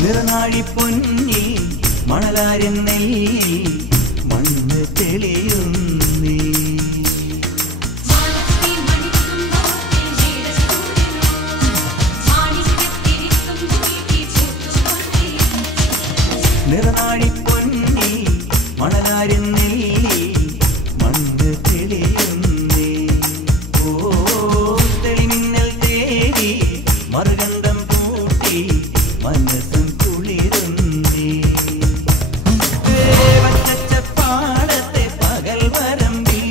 നിറനാഴി പൊന്നി മണലാരൻ നെല്ലിൽ മണ്ണ് തെളിയുന്നേ നിറനാഴി പൊന്നി മണലാരൻ നെല്ലിൽ മണ്ണ് തെളിയുന്നേ ഓ തെളിമിന്നൽ തേടി മറുകണ്ഠം പൂട്ടി മനസ്സും കുളിരുന്നേ പച്ചപ്പാടത്തെ പകൽ വരമ്പിൽ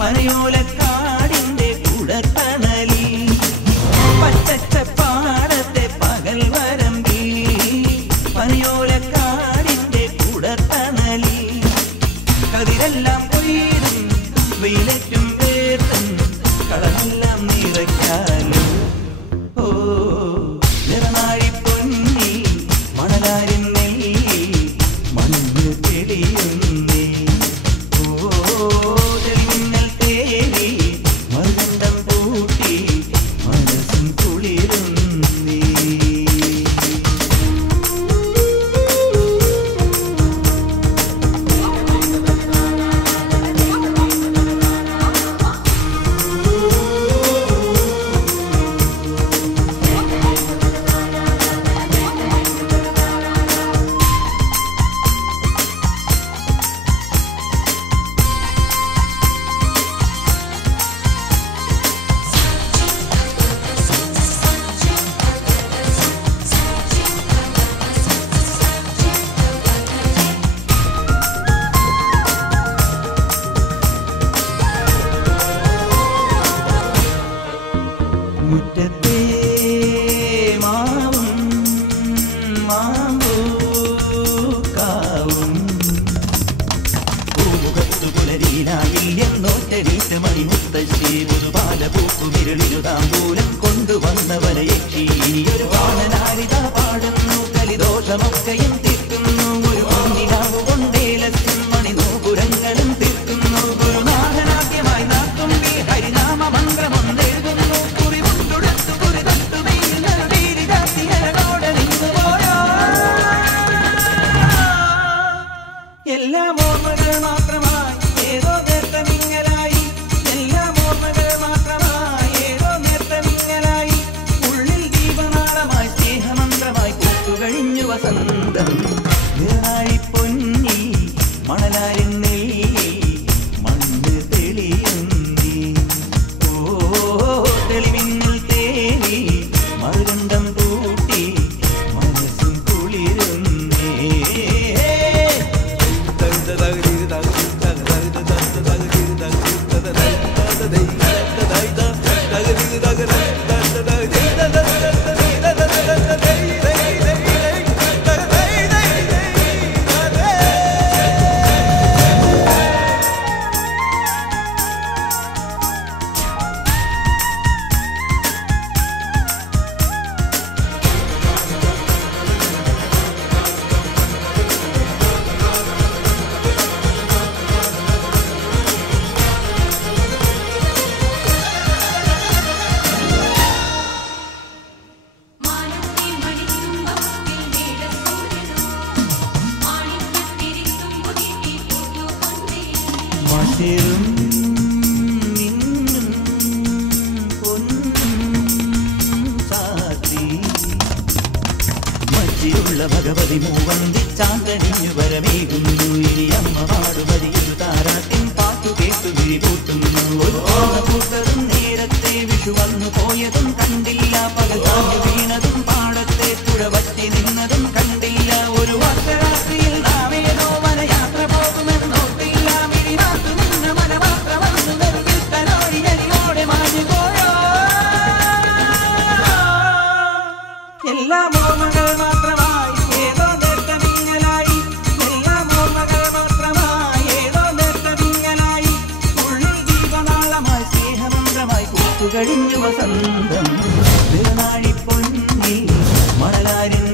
പനയോലക്കാടിന്റെ കുടത്തണലിൽ പച്ചപ്പാടത്തെ പകൽ വരമ്പിൽ പനയോലക്കാടിന്റെ കുടത്തണലിൽ കതിരെല്ലാം കൊയ്തും വെയിലറ്റും പേർത്തും കളമെല്ലാം നിറയ്ക്കാലും ഓ നിറനാഴി പൊന്നി മണലാരിൻ നെല്ലിൽ മണ്ണ് തെളിയുന്നേ ഓ തെളിമിന്നൽ തേടി മറുകണ്ഠം പൂട്ടി മനസ്സും കുളിരുന്നേ മുറ്റത്തെ മാവും മാമ്പൂക്കാവും പൂമുഖത്തു പുലരിയിലായിൽ എന്നോറ്റരീറ്റ് മണിമുത്തശ്ശി പുതുപാല പൂക്കുമിരളിരുതാമ്പൂലം കൊണ്ടുവന്നവരയക്ഷി ഒരു പാണനാരിത പാടുന്നു കലിദോഷമൊക്കെയും തീർക്കുന്നു ഒരു പൊന്നിലാവ് കൊണ്ടേലത്തും മണിനൂപുരങ്ങളും തീർക്കുന്നു ഗുരുനാഥനാദ്യമായി നാത്തുമ്പി ഹരിനാമ മന്ത്രമൊന്നെഴുതുന്നു എല്ലാം ഓർമ്മകൾ മാത്രമായി ഏതോ നേർത്തമിങ്ങലായി എല്ലാം ഓർമ്മകൾ മാത്രമായി ഏതോ നേർത്തമിങ്ങലായി ഉള്ളിൽ ദീപനാളമായി സ്നേഹമന്ത്രമായി പൂത്തുകഴിഞ്ഞു വസന്തം നിറനാഴി പൊന്നി മണലാരിൻ നെല്ലിൽ മണ്ണ് തെളിയുന്നേ ഓ തെളിമിന്നൽ തേടി മറുകണ്ഠം പൂട്ടി മനസ്സും കുളിരുന്നേ മഷിറും മിന്നും പൊന്നും സാത്തി മച്ചിയുള്ള ഭഗവതി മൂവന്തി ചാന്തണിഞ്ഞു വരമേകുന്നു ഇനി അമ്മ പാടുപതിയൊരു താരാട്ടിൻ പാട്ടു കേട്ടു വിരിപൂട്ടുന്നു ഒരു ഓർമ്മ പൂത്തതും നേരത്തെ വിഷു വന്നു പോയതും കണ്ടില്ല പകൽ താങ്ങി വീണതും പാടത്തെ പുഴ വറ്റി നിന്നതും കണ്ടില്ല ഒരു വർഷരാത്രിയിൽ നാമേതോ വനയാത്ര പോകുമെന്നോട്ടില്ല മിഴിമാത്തു നിന്ന മന മാത്രമന്നു നെറുകിൽ തലോടി അരിയോടെ മാഞ്ഞു പോയോ എല്ലാം ഓർമ്മകൾ മാത്രമായി ഏതോ നേർത്തമിങ്ങലായി എല്ലാം ഓർമ്മകൾ മാത്രമായി ഏതോ നേർത്തമിങ്ങലായി ഉള്ളിൽ ദീപനാളമായി സ്നേഹമന്ത്രമായി പൂത്തുകഴിഞ്ഞു വസന്തം നിറനാഴി പൊന്നി മണലാരിൻ